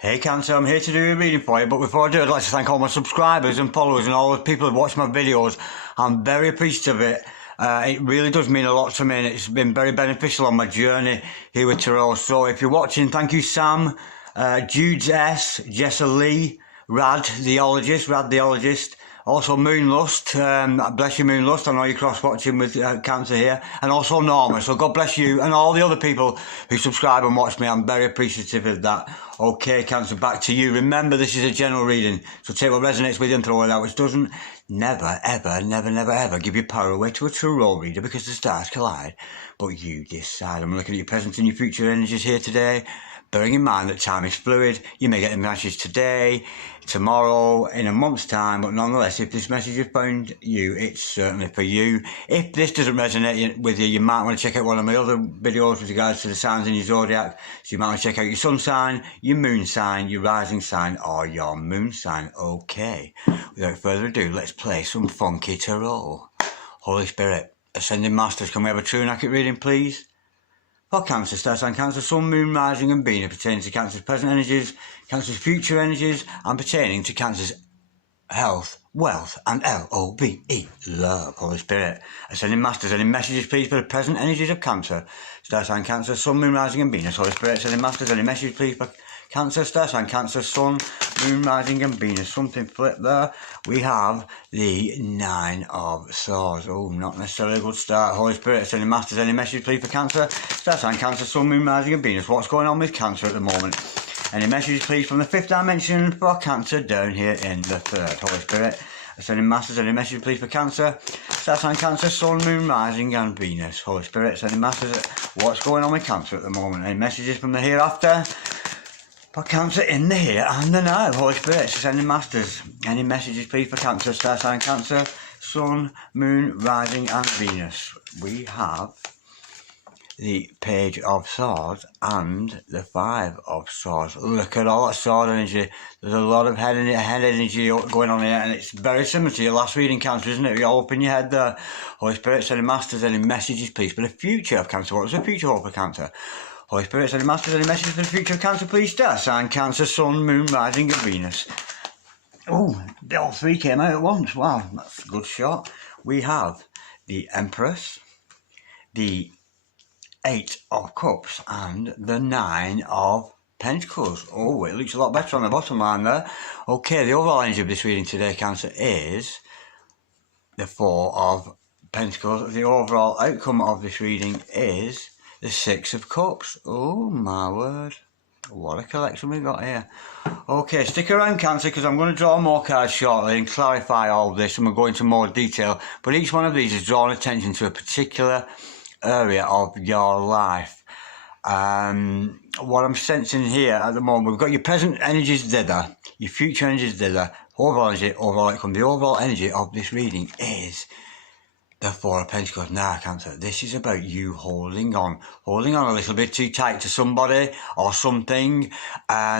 Hey Cancer, I'm here to do a reading for you, but before I do, I'd like to thank all my subscribers and followers and all the people who watch my videos. I'm very appreciative of it. It really does mean a lot to me, and it's been very beneficial on my journey here with tarot. So if you're watching, thank you Sam, Jude S, Jessa Lee, Rad Theologist, also Moonlust, bless you Moonlust, I know you're cross-watching with Cancer here, and also Norma, so God bless you, and all the other people who subscribe and watch me. I'm very appreciative of that. Okay, Cancer, back to you. Remember, this is a general reading, so take what resonates with you and throw it out, which doesn't. Never, ever give your power away to a tarot reader, because the stars collide, but you decide. I'm looking at your present and your future energies here today. Bearing in mind that time is fluid, you may get a message today, tomorrow, in a month's time, but nonetheless, if this message has found you, it's certainly for you. If this doesn't resonate with you, you might want to check out one of my other videos with regards to the signs in your zodiac. So you might want to check out your sun sign, your moon sign, your rising sign, or your moon sign. Okay, without further ado, let's play some funky tarot. Holy Spirit, Ascending Masters, can we have a true and accurate reading, please? For Cancer, star sign Cancer, Sun, Moon, Rising and Venus, pertaining to Cancer's present energies, Cancer's future energies, and pertaining to Cancer's health, wealth, and L-O-V-E, love. Holy Spirit, Ascending Masters, any messages please for the present energies of Cancer, star sign Cancer, Sun, Moon, Rising and Venus. Holy Spirit, Ascending Masters, any message please for Cancer, star sign Cancer, Sun, Moon, Rising and Venus. Something flipped there. We have the Nine of Swords. Oh, not necessarily a good start. Holy Spirit, Ascending Masters, any message please for Cancer, star sign Cancer, Sun, Moon, Rising and Venus. What's going on with Cancer at the moment? Any messages please from the fifth dimension for Cancer down here in the third. Holy Spirit, Ascending Masters, any message please for Cancer, star sign Cancer, Sun, Moon, Rising and Venus. Holy Spirit, Ascending Masters, what's going on with Cancer at the moment? Any messages from the hereafter for Cancer in the here and the now? Holy Spirit, Ascending Masters, any messages please for Cancer, star sign Cancer, Sun, Moon, Rising and Venus. We have the Page of Swords and the Five of Swords. Look at all that sword energy. There's a lot of head energy going on here, and it's very similar to your last reading, Cancer, isn't it? You're all up in your head there. Holy Spirit, Ascending Masters, any messages please for the future of Cancer? What does the future hold for Cancer? Holy Spirit, Ascending Masters, any messages for the future of Cancer please? Star sign Cancer, Sun, Moon, Rising and Venus. Oh, all three came out at once. Wow, that's a good shot. We have the Empress, the Eight of Cups and the Nine of Pentacles. Oh, it looks a lot better on the bottom line there. Okay, the overall energy of this reading today, Cancer, is the Four of Pentacles. The overall outcome of this reading is the Six of Cups. Oh my word, what a collection we've got here. Okay, stick around, Cancer, because I'm going to draw more cards shortly and clarify all of this, and we'll go into more detail. But each one of these is drawing attention to a particular area of your life. What I'm sensing here at the moment, we've got your present energies thither, your future energies thither, overall energy, overall outcome. The overall energy of this reading is the Four of Pentacles. Now, Cancer, this is about you holding on a little bit too tight to somebody or something.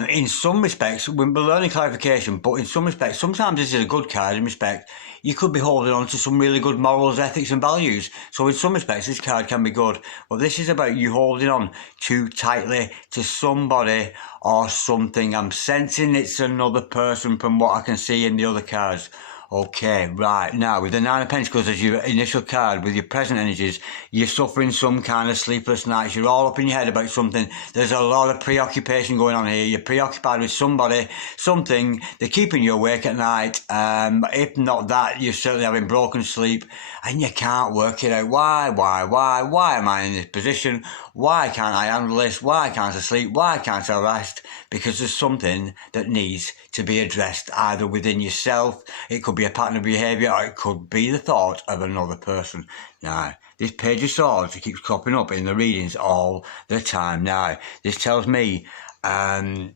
In some respects, we're learning clarification, but in some respects, sometimes this is a good card in respect. You could be holding on to some really good morals, ethics and values. So in some respects, this card can be good. But this is about you holding on too tightly to somebody or something. I'm sensing it's another person from what I can see in the other cards. Okay, right, now with the Nine of Pentacles as your initial card, with your present energies, you're suffering some kind of sleepless nights. You're all up in your head about something. There's a lot of preoccupation going on here. You're preoccupied with somebody, something. They're keeping you awake at night. If not that, you're certainly having broken sleep and you can't work it out. Why am I in this position? Why can't I handle this? Why can't I sleep? Why can't I rest? Because there's something that needs to be addressed either within yourself. It could be a pattern of behaviour, or it could be the thought of another person. Now, this Page of Swords, it keeps cropping up in the readings all the time. Now, this tells me, Cancer,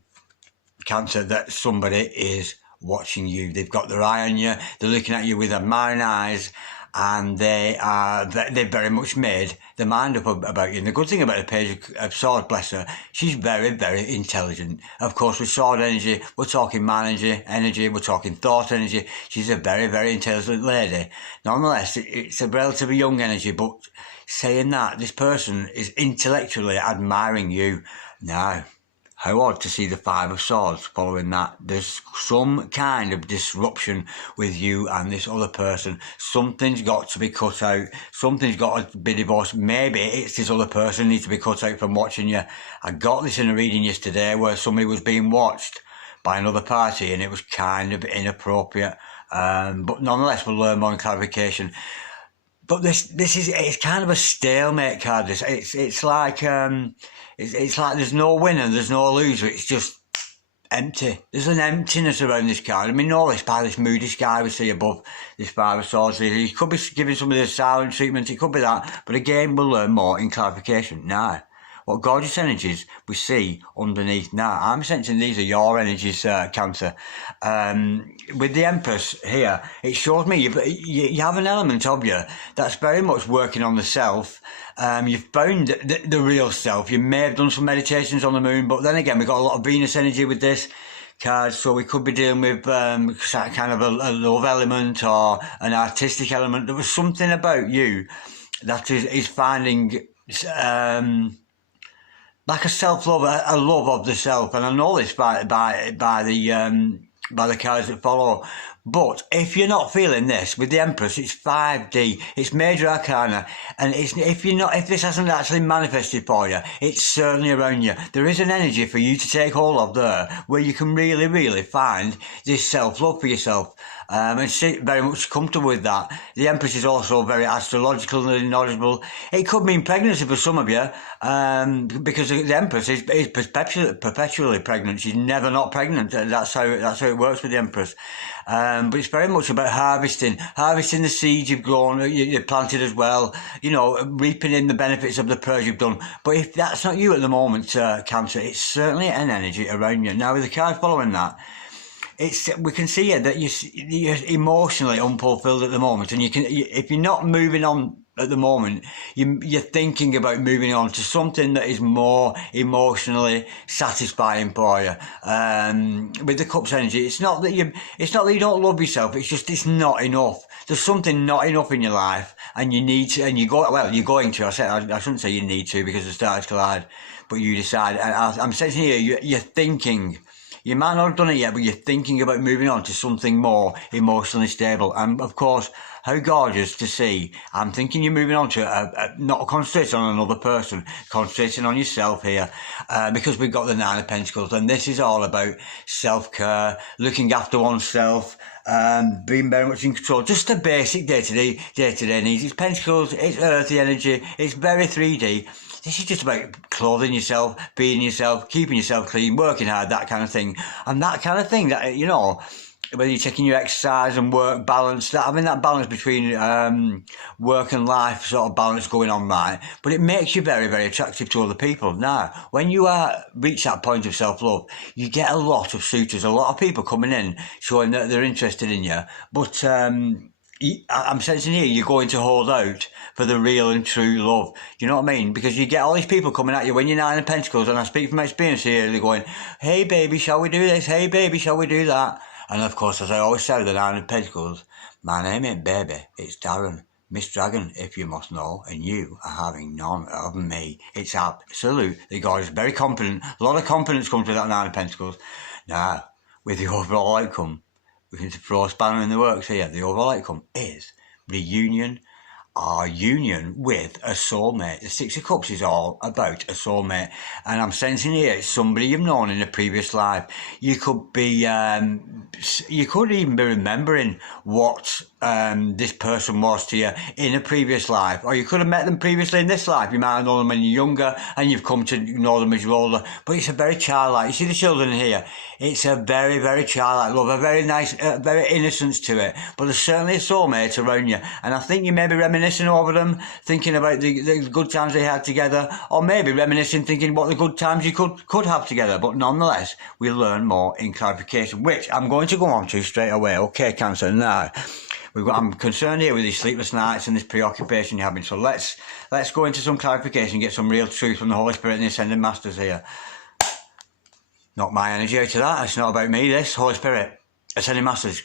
that somebody is watching you. They've got their eye on you. They're looking at you with admiring eyes, and they've very much made their mind up about you. And the good thing about the Page of Swords, bless her, she's very, very intelligent. Of course, with sword energy, we're talking mind energy, we're talking thought energy. She's a very, very intelligent lady. Nonetheless, it's a relatively young energy, but saying that, this person is intellectually admiring you. Now, How odd to see the Five of Swords following that. There's some kind of disruption with you and this other person. Something's got to be cut out. Something's got to be divorced. Maybe it's this other person needs to be cut out from watching you. I got this in a reading yesterday where somebody was being watched by another party and it was kind of inappropriate. But nonetheless, we'll learn more in clarification. But it's kind of a stalemate card. It's like there's no winner, there's no loser. It's just empty. There's an emptiness around this card. I mean, no, it's by this moody sky we see above this Five of Swords. He could be giving some of the silent treatment. It could be that. But again, we'll learn more in clarification now. What gorgeous energies we see underneath now. I'm sensing these are your energies, Cancer. With the Empress here, it shows me you have an element of you that's very much working on the self. You've found the real self. You may have done some meditations on the moon, but then again, we've got a lot of Venus energy with this card, so we could be dealing with kind of a love element or an artistic element. There was something about you that is finding... like a self-love, a love of the self, and I know this by the cards that follow. But if you're not feeling this with the Empress, it's 5D, it's major arcana, and if this hasn't actually manifested for you, it's certainly around you. There is an energy for you to take hold of there, where you can really, really find this self-love for yourself. And sit very much comfortable with that. The Empress is also very astrologically knowledgeable. It could mean pregnancy for some of you, because the Empress is perpetually pregnant. She's never not pregnant. That's how it works with the Empress. But it's very much about harvesting the seeds you've grown, you've planted as well. You know, reaping in the benefits of the prayers you've done. But if that's not you at the moment, Cancer, it's certainly an energy around you. Now with the card following that, we can see here that you're emotionally unfulfilled at the moment, and if you're not moving on at the moment, you're thinking about moving on to something that is more emotionally satisfying for you. With the Cups energy, it's not that you don't love yourself. It's just it's not enough. There's something not enough in your life, and you need to, and you're going to. I shouldn't say you need to because the stars collide, but you decide. I'm saying here, you're thinking. You might not have done it yet, but you're thinking about moving on to something more emotionally stable. And of course, how gorgeous to see. I'm thinking you're moving on to not concentrating on another person, concentrating on yourself here, because we've got the Nine of Pentacles, and this is all about self-care, looking after oneself, being very much in control. Just the basic day-to-day needs. It's Pentacles, it's earthy energy, it's very 3D. This is just about clothing yourself, feeding yourself, keeping yourself clean, working hard, that kind of thing. And that kind of thing, that, you know, whether you're taking your exercise and work balance, having that balance between work and life sort of balance going on right. But it makes you very, very attractive to other people. Now, when you reach that point of self-love, you get a lot of suitors, a lot of people coming in showing that they're interested in you. But I'm sensing here you're going to hold out for the real and true love. You know what I mean? Because you get all these people coming at you when you're Nine of Pentacles, and I speak from experience here, they're going, hey baby, shall we do this? Hey baby, shall we do that? And of course, as I always say with the Nine of Pentacles, my name ain't baby, it's Darren, Miss Dragon, if you must know, and you are having none of me. It's absolutely gorgeous, very confident, a lot of confidence comes with that Nine of Pentacles. Now, with the overall outcome, we can throw a spanner in the works here. The overall outcome is reunion or union with a soulmate. The Six of Cups is all about a soulmate. And I'm sensing here it's somebody you've known in a previous life. You could be, you could even be remembering what this person was to you in a previous life, or you could have met them previously in this life. You might have known them when you're younger and you've come to know them as you're older, but it's a very childlike, you see the children here, it's a very, very childlike love, a very nice, very innocence to it, but there's certainly a soulmate around you, and I think you may be reminiscing over them, thinking about the good times they had together, or maybe reminiscing, thinking what the good times you could have together. But nonetheless, we'll learn more in clarification, which I'm going to go on to straight away. Okay, Cancer, now I'm concerned here with these sleepless nights and this preoccupation you're having. So let's go into some clarification, get some real truth from the Holy Spirit and the Ascended Masters here. Not my energy out of that. It's not about me, this. Holy Spirit, Ascended Masters,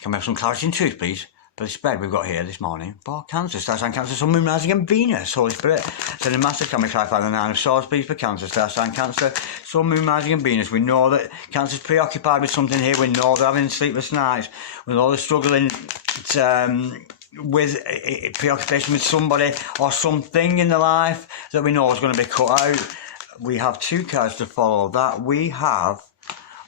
can we have some clarity and truth, please? for the spread we've got here this morning for Cancer, Star Sign Cancer, Sun, Moon, Rising and Venus, Holy Spirit. Sending massive can we clarify the Nine of Swords, please, for Cancer, Star Sign Cancer, Sun, Moon, Rising and Venus. We know that Cancer's preoccupied with something here. We know they're having sleepless nights. We know they're struggling with preoccupation with somebody or something in their life that we know is going to be cut out. We have two cards to follow that. We have,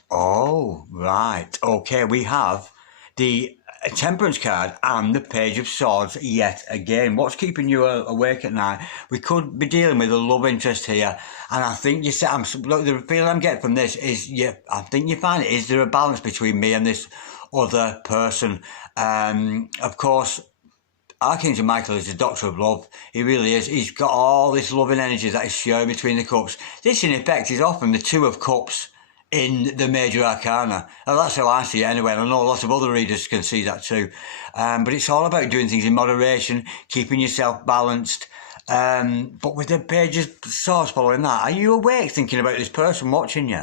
oh, right, okay, we have the Temperance card and the Page of Swords yet again. What's keeping you awake at night? We could be dealing with a love interest here, and I think you said, look, the feeling I'm getting from this is, I think you find it, is there a balance between me and this other person? Of course, Archangel Michael is the Doctor of Love. He really is. He's got all this loving energy that is sharing between the cups. This, in effect, is often the Two of Cups in the major arcana. And that's how I see it anyway, and I know lots of other readers can see that too. But it's all about doing things in moderation, keeping yourself balanced. But with the Page of Swords following that, are you awake thinking about this person watching you?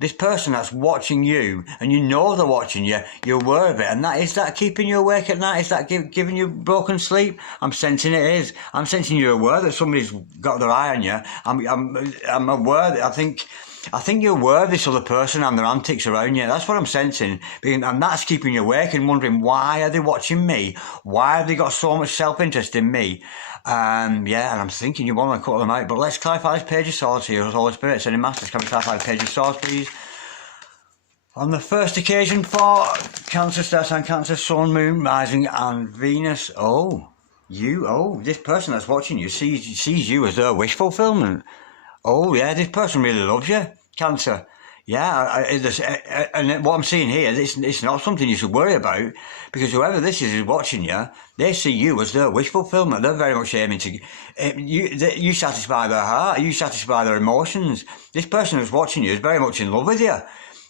This person that's watching you, and you know they're watching you, you're aware of it, and is that keeping you awake at night? Is that giving you broken sleep? I'm sensing it is. I'm sensing you're aware that somebody's got their eye on you. I'm aware that I think you're aware of this other person and their antics around you. That's what I'm sensing. And that's keeping you awake and wondering, why are they watching me? Why have they got so much self-interest in me? And I'm thinking you want to cut them out. But let's clarify this Page of Swords here. Holy Spirit, sending masters, can we clarify the Page of Swords, please? On the first occasion for Cancer, Star Sign Cancer, Sun, Moon, Rising and Venus. This person that's watching you sees you as their wish fulfillment. Oh, yeah, this person really loves you, Cancer. Yeah, and what I'm seeing here, it's not something you should worry about, because whoever this is watching you, they see you as their wish fulfillment. They're very much aiming to you satisfy their heart, you satisfy their emotions. This person who's watching you is very much in love with you.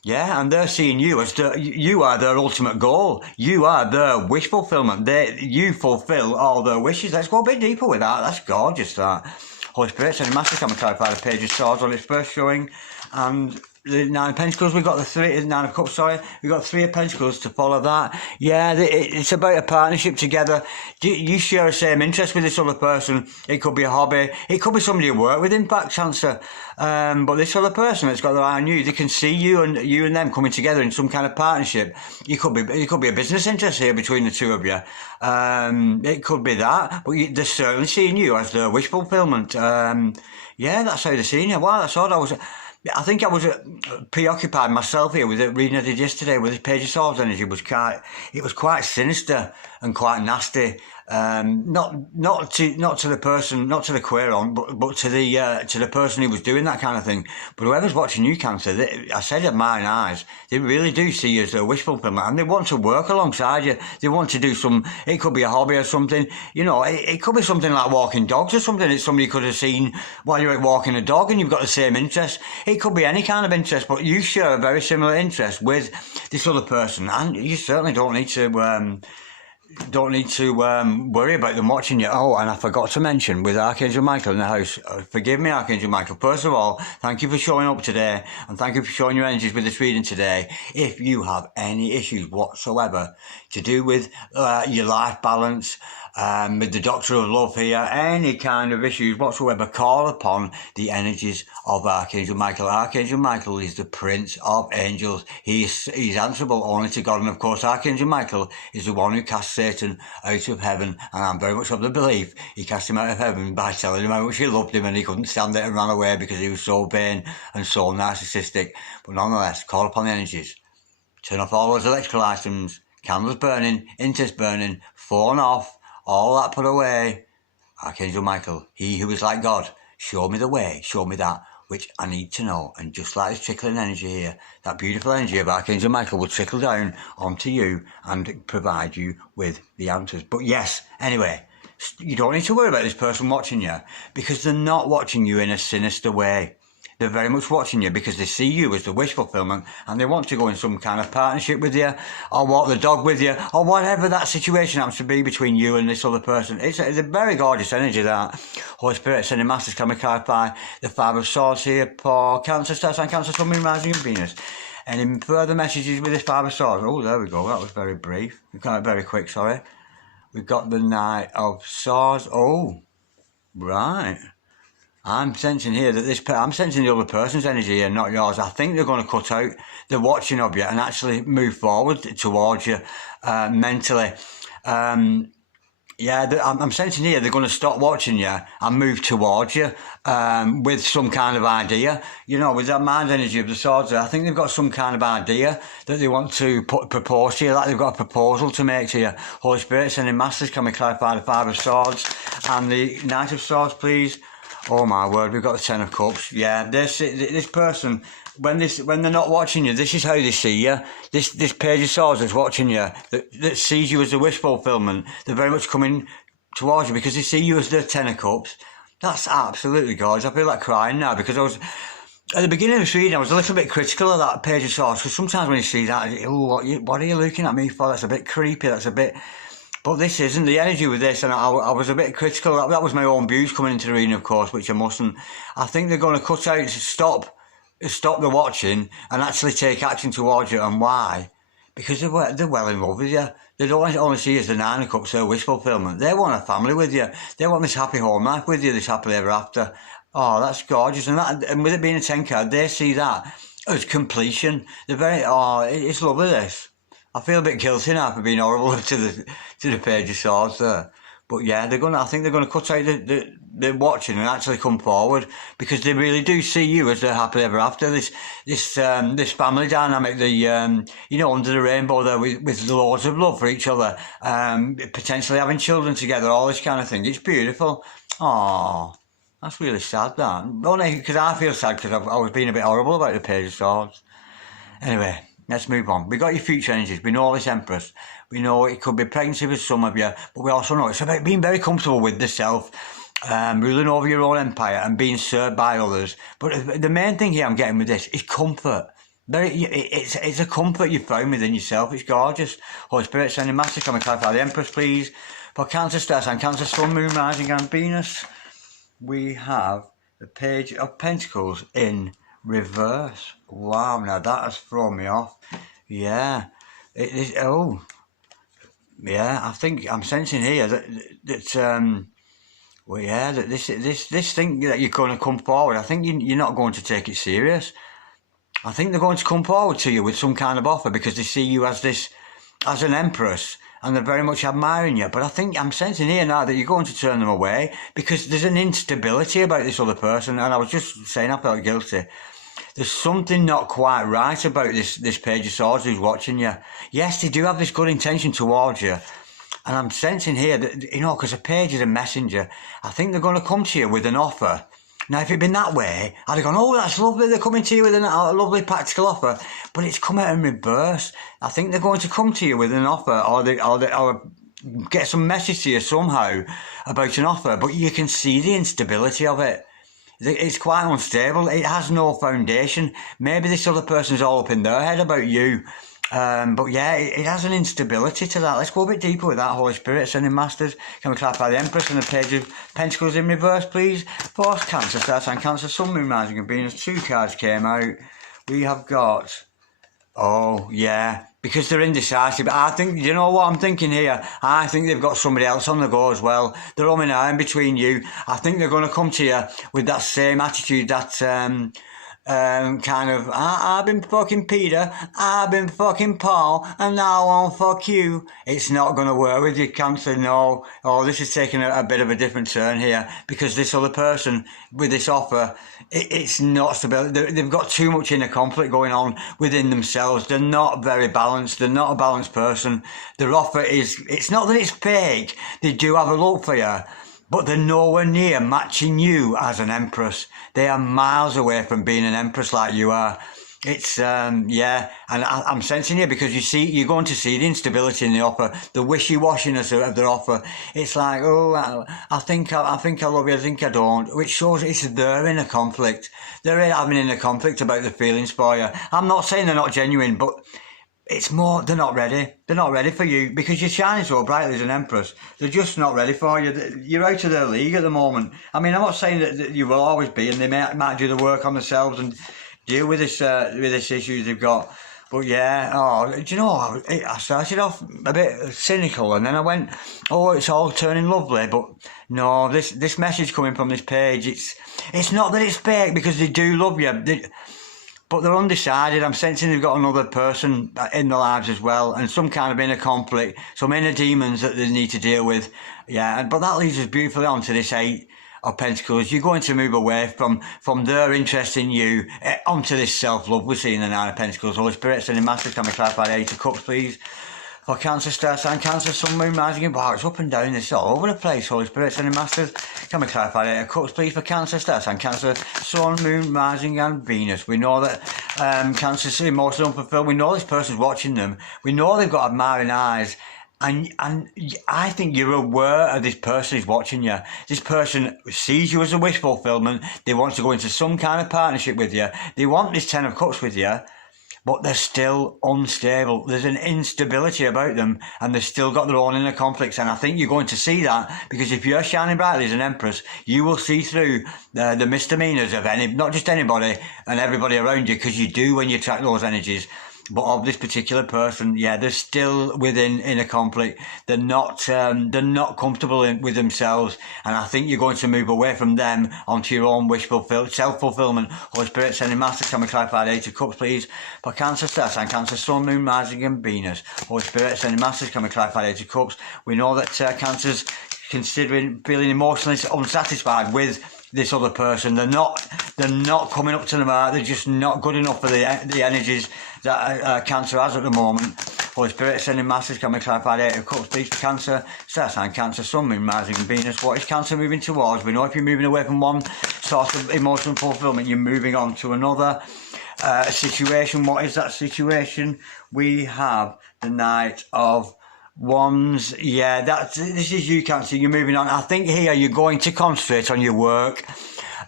Yeah, and they're seeing you as you are their ultimate goal. You are their wish fulfillment. You fulfill all their wishes. Let's go a bit deeper with that. That's gorgeous, that. Holy Spirit, sending master, can we clarify the Page of Swords on its first showing, and the Nine of Pentacles. We've got the Nine of Cups, we've got Three of Pentacles to follow that. Yeah, it's about a partnership together. You share the same interest with this other person. It could be a hobby, it could be somebody you work with, in fact, Cancer. But this other person that's got their eye on you, they can see you and them coming together in some kind of partnership. It could be a business interest here between the two of you. It could be that, but they're certainly seeing you as their wish fulfillment. That's how they're seeing you. Wow, that's odd. I think I was preoccupied myself here with the reading I did yesterday with this Page of Swords energy. It was quite sinister and quite nasty. Not to the person, not to the queer but to the person who was doing that kind of thing. But whoever's watching you, Cancer, I said in mine eyes, they really do see you as a wish fulfillment, and they want to work alongside you. They want to do it could be a hobby or something. It could be something like walking dogs or something that somebody could have seen while you're walking a dog, and you've got the same interest. It could be any kind of interest, but you share a very similar interest with this other person, and you certainly don't need to worry about them watching you. Oh, and I forgot to mention, with Archangel Michael in the house, forgive me, Archangel Michael, first of all, thank you for showing up today, and thank you for showing your energies with this reading today. If you have any issues whatsoever to do with your life balance, with the Doctor of Love here, any kind of issues whatsoever, call upon the energies of Archangel Michael. Archangel Michael is the Prince of Angels. He's answerable only to God, and of course Archangel Michael is the one who cast Satan out of heaven, and I'm very much of the belief he cast him out of heaven by telling him how much he loved him, and he couldn't stand it and ran away because he was so vain and so narcissistic. But nonetheless, call upon the energies. Turn off all those electrical items, candles burning, incense burning, phone off, all that put away. Archangel Michael, he who is like God, show me the way, show me that which I need to know. And just like this trickling energy here, that beautiful energy of Archangel Michael will trickle down onto you and provide you with the answers. But yes, anyway, you don't need to worry about this person watching you, because they're not watching you in a sinister way. They're very much watching you because they see you as the wish fulfillment, and they want to go in some kind of partnership with you, or walk the dog with you, or whatever that situation happens to be between you and this other person. It's a very gorgeous energy, that. Holy Spirit, sending masters, can we clarify the Five of Swords here for Cancer, Star Sign Cancer, Sun, Moon, Rising and Venus. Any further messages with this Five of Swords? Oh, there we go. That was very brief. Very quick, sorry. We've got the Knight of Swords. Oh, right. I'm sensing here that I'm sensing the other person's energy here, not yours. I think they're going to cut out the watching of you and actually move forward towards you mentally. Yeah, I'm sensing here they're going to stop watching you and move towards you with some kind of idea. You know, with that mind energy of the swords, I think they've got some kind of idea that they want to propose to you, like they've got a proposal to make to you. Holy Spirit, sending masters, can we clarify the Five of Swords and the Knight of Swords, please? Oh my word, we've got the Ten of Cups. Yeah, this person, when they're not watching you, this is how they see you. This Page of Swords that's watching you, that sees you as a wish fulfillment, they're very much coming towards you because they see you as the Ten of Cups. That's absolutely gorgeous. I feel like crying now because at the beginning of this reading, I was a little bit critical of that Page of Swords because sometimes when you see that, oh, what are you looking at me for? That's a bit creepy. That's a bit... But this isn't the energy with this, and I was a bit critical. That was my own views coming into the reading, of course, which I mustn't. I think they're going to cut out, stop the watching, and actually take action towards you. And why? Because they're well in love with you. They don't only see you as the Nine of Cups, their wish fulfillment. They want a family with you. They want this happy home life with you, this happily ever after. Oh, that's gorgeous. And with it being a 10 card, they see that as completion. It's lovely, this. I feel a bit guilty now for being horrible to the Page of Swords there. But yeah, I think they're gonna cut out the watching and actually come forward because they really do see you as their happily ever after. This family dynamic, under the rainbow there with loads of love for each other, potentially having children together, all this kind of thing. It's beautiful. Oh, that's really sad, that. Only because I feel sad because I was being a bit horrible about the Page of Swords. Anyway. Let's move on. We got your future energies. We know this Empress. We know it could be pregnancy with some of you, but we also know it's about being very comfortable with the self, ruling over your own empire and being served by others. But the main thing here I'm getting with this is comfort. It's a comfort you found within yourself. It's gorgeous. Holy Spirit, sending masters, come and clarify the Empress, please. For Cancer, Star Sign, Cancer, Sun, Moon, Rising and Venus, we have the Page of Pentacles in reverse. Wow, now that has thrown me off. Yeah. Yeah, I think I'm sensing here that this thing that you're going to come forward, I think you're not going to take it serious. I think they're going to come forward to you with some kind of offer because they see you as an Empress and they're very much admiring you. But I think I'm sensing here now that you're going to turn them away because there's an instability about this other person. And I was just saying I felt guilty. There's something not quite right about this Page of Swords who's watching you. Yes, they do have this good intention towards you. And I'm sensing here that, because a page is a messenger, I think they're going to come to you with an offer. Now, if it'd been that way, I'd have gone, oh, that's lovely, they're coming to you with a lovely practical offer. But it's come out in reverse. I think they're going to come to you with an offer or get some message to you somehow about an offer. But you can see the instability of it. It's quite unstable. It has no foundation. Maybe this other person's all up in their head about you. But yeah, it has an instability to that. Let's go a bit deeper with that. Holy Spirit, sending masters. Can we clarify the Empress and the Page of Pentacles in reverse, please? Force, Cancer, Star Sign, Cancer, Sun, Moon, Rising and Venus. 2 cards came out. We have got... Oh, yeah. Because they're indecisive. I think, you know what I'm thinking here? I think they've got somebody else on the go as well. They're umming and ahhing between you. I think they're going to come to you with that same attitude, that kind of, I've been fucking Peter, I've been fucking Paul, and now I'll fuck you. It's not going to work with you, Cancer, no. Oh, this is taking a bit of a different turn here, because this other person with this offer, it's not stable. They've got too much inner conflict going on within themselves. They're not very balanced. They're not a balanced person. Their offer is, it's not that it's fake. They do have a look for you, but they're nowhere near matching you as an Empress. They are miles away from being an Empress like you are. It's, yeah, and I'm sensing you because you're going to see the instability in the offer, the wishy-washiness of their offer. It's like, oh, I think I love you, I think I don't, which shows it's they're in a conflict. They're having in a conflict about the feelings for you. I'm not saying they're not genuine, but it's more, they're not ready. They're not ready for you because you're shining so brightly as an Empress. They're just not ready for you. You're out of their league at the moment. I mean, I'm not saying that you will always be, and they might do the work on themselves and deal with this issue they've got. But yeah, do you know, I started off a bit cynical, and then I went, oh, it's all turning lovely. But no, this message coming from this page, it's not that it's fake, because they do love you, but they're undecided. I'm sensing they've got another person in their lives as well, and some kind of inner conflict, some inner demons that they need to deal with. Yeah, but that leads us beautifully on to this 8 of Pentacles. You're going to move away from their interest in you onto this self-love. We're seeing the 9 of Pentacles. Holy Spirit, sending masters, can we clarify the 8 of Cups, please? For Cancer, star sign, Cancer, Sun, Moon, Rising, wow, it's up and down, this all over the place. Holy Spirit, sending masters, can we clarify the 8 of Cups, please? For Cancer, star sign, Cancer, Sun, Moon, Rising, and Venus. We know that Cancer's emotionally unfulfilled. We know this person's watching them. We know they've got admiring eyes. And I think you're aware of this person is watching you. This person sees you as a wish fulfillment. They want to go into some kind of partnership with you. They want this 10 of Cups with you, but they're still unstable. There's an instability about them, and they've still got their own inner conflicts. And I think you're going to see that, because if you're shining brightly as an Empress, you will see through the misdemeanors of not just anybody and everybody around you, because you do when you attract those energies. But of this particular person, yeah, they're still within inner conflict. They're not comfortable with themselves, and I think you're going to move away from them onto your own self-fulfillment. Holy Spirit, sending masters, can we clarify the 8 of Cups, please? For Cancer, star sign, Cancer, Sun, Moon, Rising, and Venus. Holy Spirit, sending masters, can we clarify the 8 of Cups? We know that Cancer's feeling emotionally unsatisfied with this other person. They're not coming up to the mark. They're just not good enough for the energies that Cancer has at the moment. Holy Spirit, sending masters, can we clarify the 8 of Cups, please? For Cancer, star sign, Cancer, Sun, Moon, Rising, and Venus. What is Cancer moving towards? We know if you're moving away from one source of emotional fulfillment, you're moving on to another situation. What is that situation? We have the Knight of Wands. Yeah, this is you, Cancer. You're moving on. I think here you're going to concentrate on your work.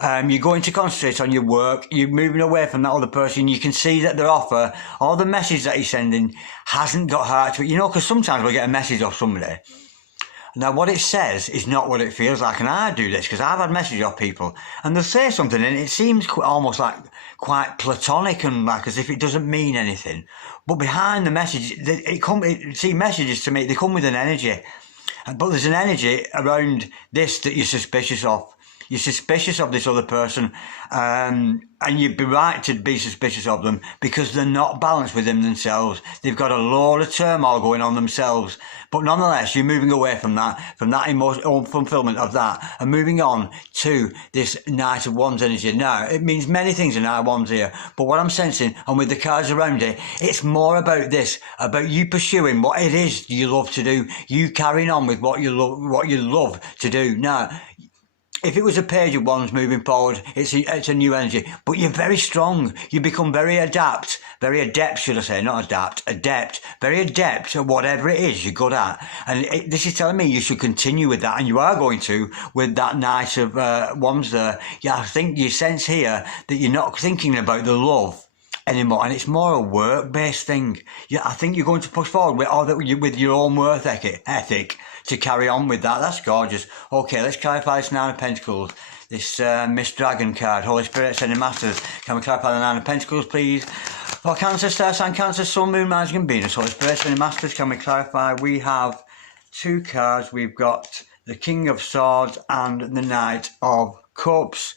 You're going to concentrate on your work. You're moving away from that other person. You can see that their offer, or the message that he's sending, hasn't got heart to it. You know, because sometimes we get a message off somebody. Now, what it says is not what it feels like. And I do this because I've had messages off people, and they'll say something and it seems almost like quite platonic and like as if it doesn't mean anything. But behind the message, see, messages to me, they come with an energy. But there's an energy around this that you're suspicious of. You're suspicious of this other person, and you'd be right to be suspicious of them, because they're not balanced within themselves. They've got a lot of turmoil going on themselves. But nonetheless, you're moving away from that emotional fulfillment of that, and moving on to this Knight of Wands energy. Now, it means many things in Knight of Wands here, but what I'm sensing, and with the cards around it, it's more about this, about you pursuing what it is you love to do, you carrying on with what you love to do. Now, if it was a Page of Wands moving forward, it's a new energy. But you're very strong. You become very adept, very adept at whatever it is you're good at. And this is telling me you should continue with that, and you are going to, with that Knight of Wands there. Yeah, I think you sense here that you're not thinking about the love anymore, and it's more a work-based thing. Yeah, I think you're going to push forward with your own work ethic to carry on with that. That's gorgeous. Okay, let's clarify this 9 of Pentacles. This Miss Dragon card. Holy Spirit, sending masters. Can we clarify the 9 of Pentacles, please? For Cancer, star sign, Cancer, Sun, Moon, Rising, and Venus. Holy Spirit, sending masters. Can we clarify? We have 2 cards. We've got the King of Swords and the Knight of Cups.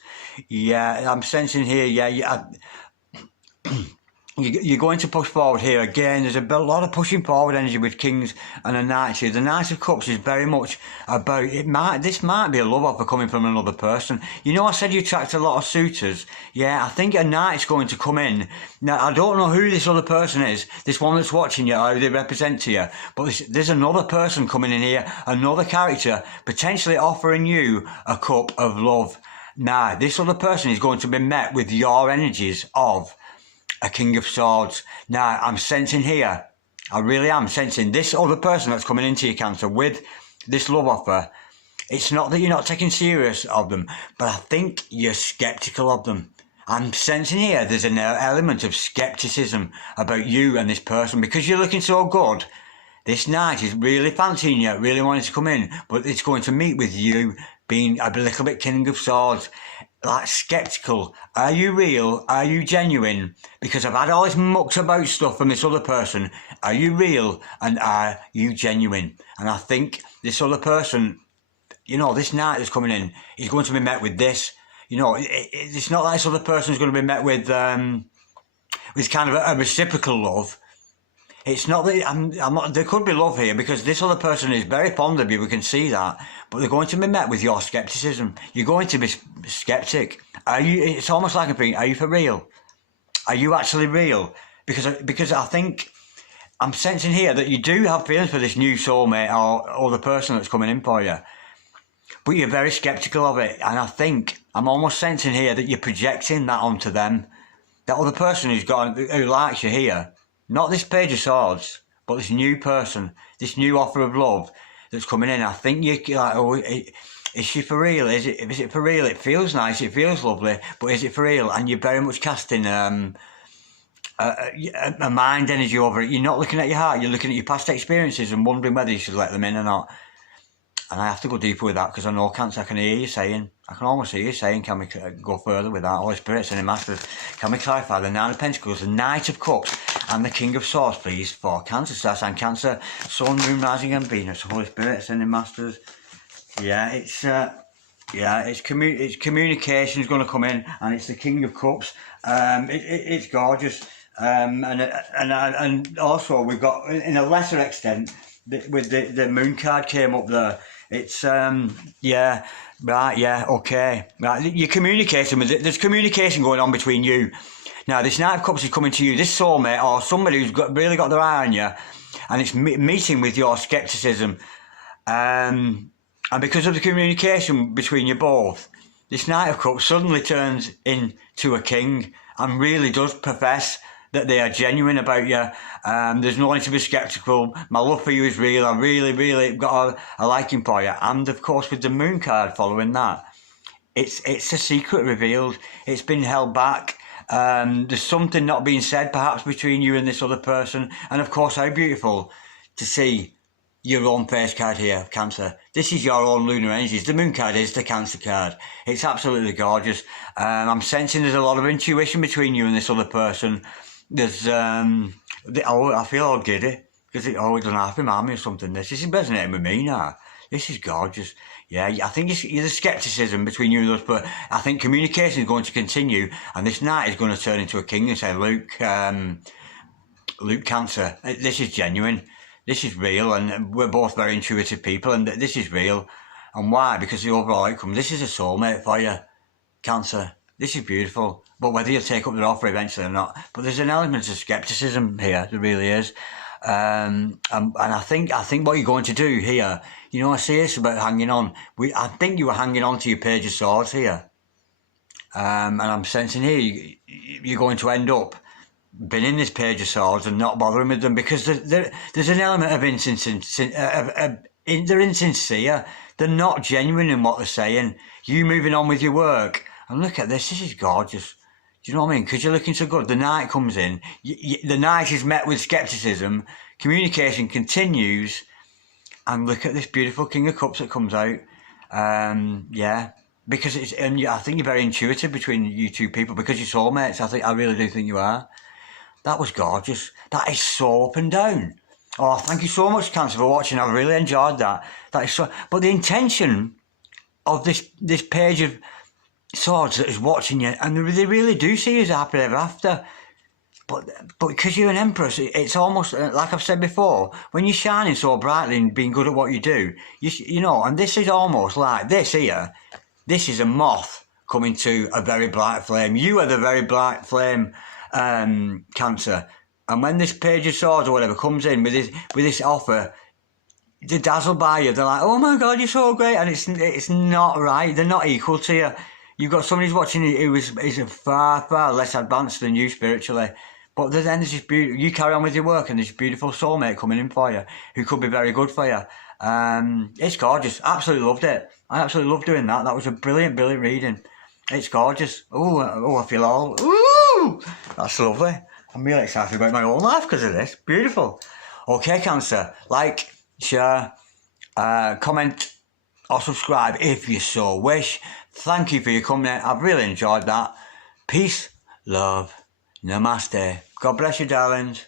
Yeah, I'm sensing here, you're going to push forward here again. There's a lot of pushing forward energy with Kings and a Knight here. The Knight of Cups is very much about this might be a love offer coming from another person. You know, I said you attract a lot of suitors. Yeah, I think a Knight's going to come in. Now, I don't know who this other person is, this one that's watching you, how they represent to you, but there's another person coming in here, another character, potentially offering you a cup of love. Now, this other person is going to be met with your energies of a King of Swords. Now, I'm sensing here, I really am sensing this other person that's coming into your Cancer with this love offer. It's not that you're not taking serious of them, but I think you're skeptical of them. I'm sensing here there's an element of skepticism about you and this person, because you're looking so good. This Knight is really fancying you, really wanting to come in, but it's going to meet with you being a little bit King of Swords. like skeptical. Are you real? Are you genuine? Because I've had all this mucked about stuff from this other person. Are you real? And are you genuine? And I think this other person, you know, this night that's coming in, is going to be met with this. You know, it's not like this other person's going to be met with kind of a reciprocal love. It's not that I'm not. There could be love here because this other person is very fond of you. We can see that, but they're going to be met with your skepticism. You're going to be skeptic. Are you? It's almost like a thing. Are you for real? Are you actually real? Because I think I'm sensing here that you do have feelings for this new soulmate or the person that's coming in for you, but you're very skeptical of it. And I think I'm almost sensing here that you're projecting that onto them. That other person who likes you here. Not this Page of Swords, but this new person, this new offer of love that's coming in. I think you're like, oh, is she for real? Is it for real? It feels nice, it feels lovely, but is it for real? And you're very much casting a mind energy over it. You're not looking at your heart, you're looking at your past experiences and wondering whether you should let them in or not. And I have to go deeper with that because I know, Cancer, I can hear you saying, I can almost hear you saying, can we go further with that? Holy Spirit, Sending Masters, can we clarify the Nine of Pentacles, the Knight of Cups, and the King of Swords, please, for Cancer? So that's on Cancer, Sun, Moon, Rising, and Venus. Holy Spirit, Sending Masters. Yeah, it's communication is going to come in, and it's the King of Cups. It's gorgeous. And also we've got, in a lesser extent, with the Moon card came up there. It's okay. Right, you're communicating with it. There's communication going on between you. Now, this Knight of Cups is coming to you, this soulmate or somebody who's really got their eye on you, and it's meeting with your skepticism. And because of the communication between you both, this Knight of Cups suddenly turns into a king and really does profess that they are genuine about you. There's no need to be sceptical. My love for you is real. I really got a liking for you. And of course, with the Moon card following that, it's a secret revealed. It's been held back. There's something not being said, perhaps, between you and this other person. And of course, how beautiful to see your own face card here, Cancer. This is your own lunar energies. The Moon card is the Cancer card. It's absolutely gorgeous. I'm sensing there's a lot of intuition between you and this other person. There's, I feel all giddy, because it doesn't have to remind me of something. This is resonating with me now. This is gorgeous. Yeah, I think it's the skepticism between you and us, but I think communication is going to continue, and this Knight is going to turn into a king and say, Luke, Cancer, this is genuine. This is real, and we're both very intuitive people, and this is real. And why? Because the overall outcome, this is a soulmate for you, Cancer. This is beautiful. But whether you'll take up their offer eventually or not. But there's an element of skepticism here, there really is. And I think what you're going to do here, you know, I say this about hanging on. I think you were hanging on to your Page of Swords here. And I'm sensing here, you're going to end up being in this Page of Swords and not bothering with them, because there's an element of insincere. They're insincere. They're not genuine in what they're saying. You moving on with your work. And look at this is gorgeous. Do you know what I mean? Because you're looking so good. The Knight comes in. The Knight is met with skepticism. Communication continues. And look at this beautiful King of Cups that comes out. Because I think you're very intuitive between you two people, because you're soulmates. I really do think you are. That was gorgeous. That is so up and down. Oh, thank you so much, Cancer, for watching. I really enjoyed that. That is so. But the intention of this Page of Swords that is watching you, and they really do see you as happily ever after. But because you're an Empress, it's almost like I've said before. When you're shining so brightly and being good at what you do, you know. And this is almost like this here. This is a moth coming to a very bright flame. You are the very bright flame, Cancer. And when this Page of Swords or whatever comes in with this offer, they're dazzled by you. They're like, "Oh my God, you're so great," and it's not right. They're not equal to you. You've got somebody who's watching you who is far less advanced than you spiritually. But then there's this beautiful, you carry on with your work, and this beautiful soulmate coming in for you, who could be very good for you. It's gorgeous. Absolutely loved it. I absolutely loved doing that. That was a brilliant reading. It's gorgeous. Oh, I feel all, ooh, that's lovely. I'm really excited about my own life because of this. Beautiful. Okay, Cancer. Like, share, comment, or subscribe if you so wish. Thank you for your company. I've really enjoyed that. Peace, love, namaste. God bless you, darlings.